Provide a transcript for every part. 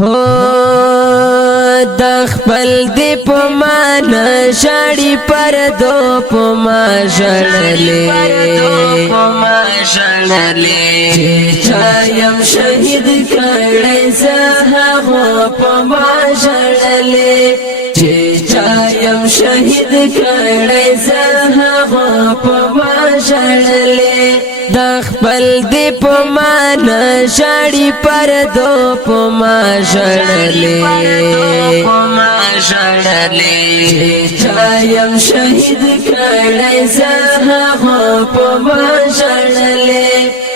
هو د خپل دی په معنا شاړي پردو په ما ژړلې چایم شهید کړی زه هغه په ما ژړلې چایم شهید کړی زه هغه په ما ژړلې د خپل دی په معنا شاړي پردو په ما ژړلې چایم شهید کړی زه هغه په ما ژړلې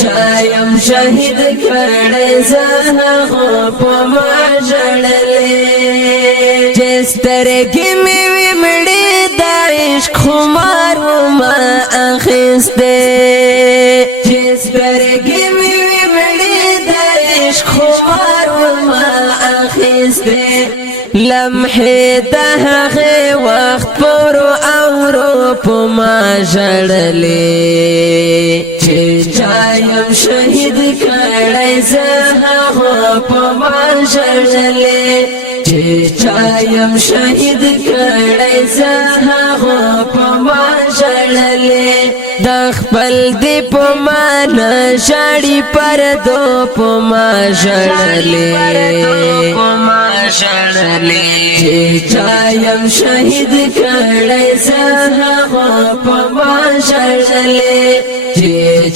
چایم شهید کړی زه هغه په ما ژړلې چې سترګې مې وې مړې د عشق خمار وما اخیستی چې سترګې مې وې مړې د عشق خمار وما اخیستی لمحې د هغې وخت پورو اورو په ما ژړلې چې چایم شهید کړی زه هغه په ما ژړلې چایم شهید کړی زه هغه په ما ژړلې د خپل دی په معنا شاړي پردو په ما ژړلې چایم شهید کړی زه هغه په ما ژړلې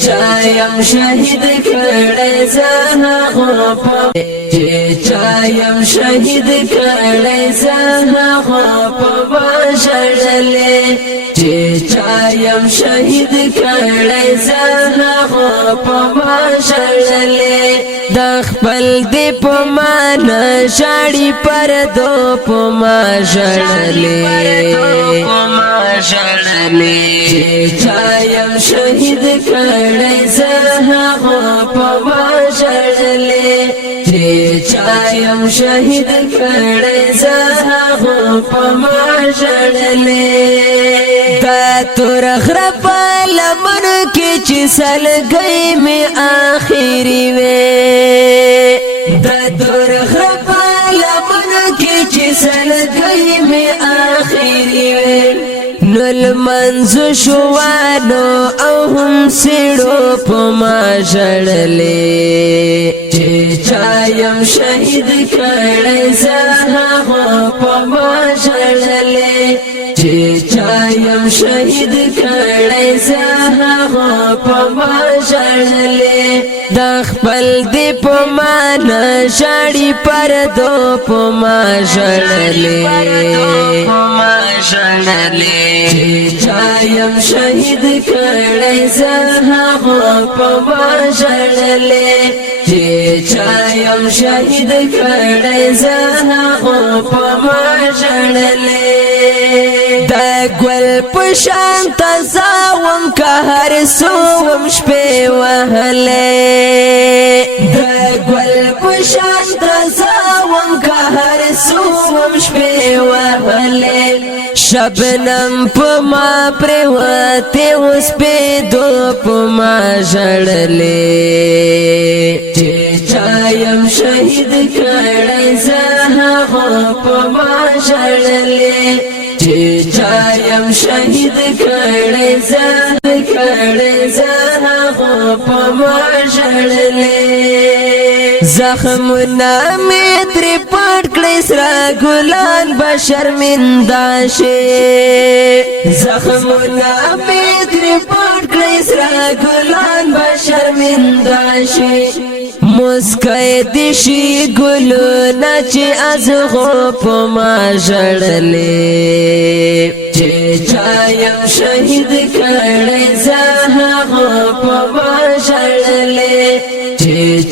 چایم شهید کړی زه هغه په چایم شهید کړی زه هغه په ما ژړلې چایم شهید کړی زه هغه په ما ژړلې د خپل دی په معنا شاړي پردو په ما ژړلې چایم شهید کړی زه هغه په ما ژړلې چایم شهید کړی زه هغه په ما ژړلې دا تور غره په لمن کې چې سلګۍ مې آخري وې دا تور غره په لمن کې چې سلګۍ مې آخري وې نو لمنځ شوانو او هم سړو په ما ژړلې چایم شهید کړی زه هغه په ما ژړلې چایم شهید کړی زه هغه په ما ژړلې د خپل دی په معنا شاړي پردو په ما ژړلې چایم شهید کړی زه هغه په ما ژړلې چایم شهید کړی زه هغه په ما ژړلې د ګل په شان تازه وم که هر څو وم شپې وهلې د ګل په شان تازه وم که هر څو وم شپې وهلې شبنم په ما پرېوتې اوس سپېدو په ما ژړلې چایم شهید کړی زه هغه په ما ژړلې چایم شهید کړی زه هغه په ما ژړلې زخمونه مې ترې پټ کړی سره ګلان به شرمنده شي زخمونه مې ترې پټ کړی سره ګلان به شرمنده شي مسکای دی شي ګلونه چې ازغو په ما ژړلې چایم شهید کړی زه هغه په ما ژړلې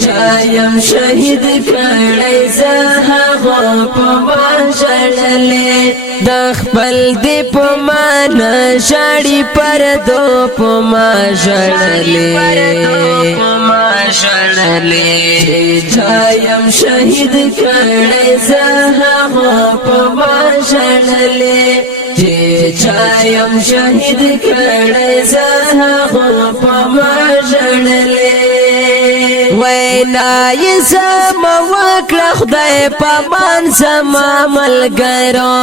چایم شهید کړی زه هغه په ما ژړلې د خپل دی په معنا شاړي پردو په ما ژړلې چایم شهید کړی زه هغه په ما ژړلې چایم شهید کړی زه هغه په ما ژړلې وینا یې زما وکړه خدای پامان زما ملګرو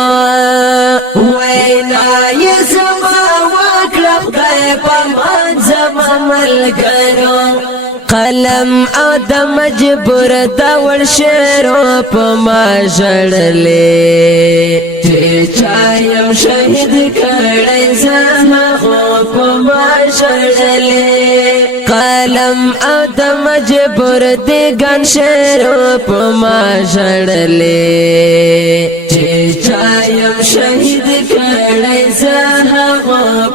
وینا یې زما وکړه خدای پامان زما ملګرو قلم او د مجبور دا ور شعرو په ما ژړلې چې چایم شهید کړی زما په ما ژړلې قلم او د مجبور دی ګن شعرو په ما ژړلې چې چایم شهید کړی زما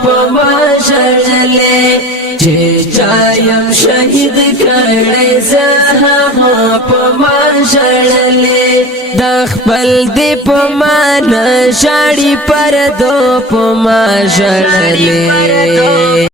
په ما ژړلې چې چایم شهید کړی زه په ما ژړلې د خپل دی په ما نه ژاړي پردو په ما ژړلې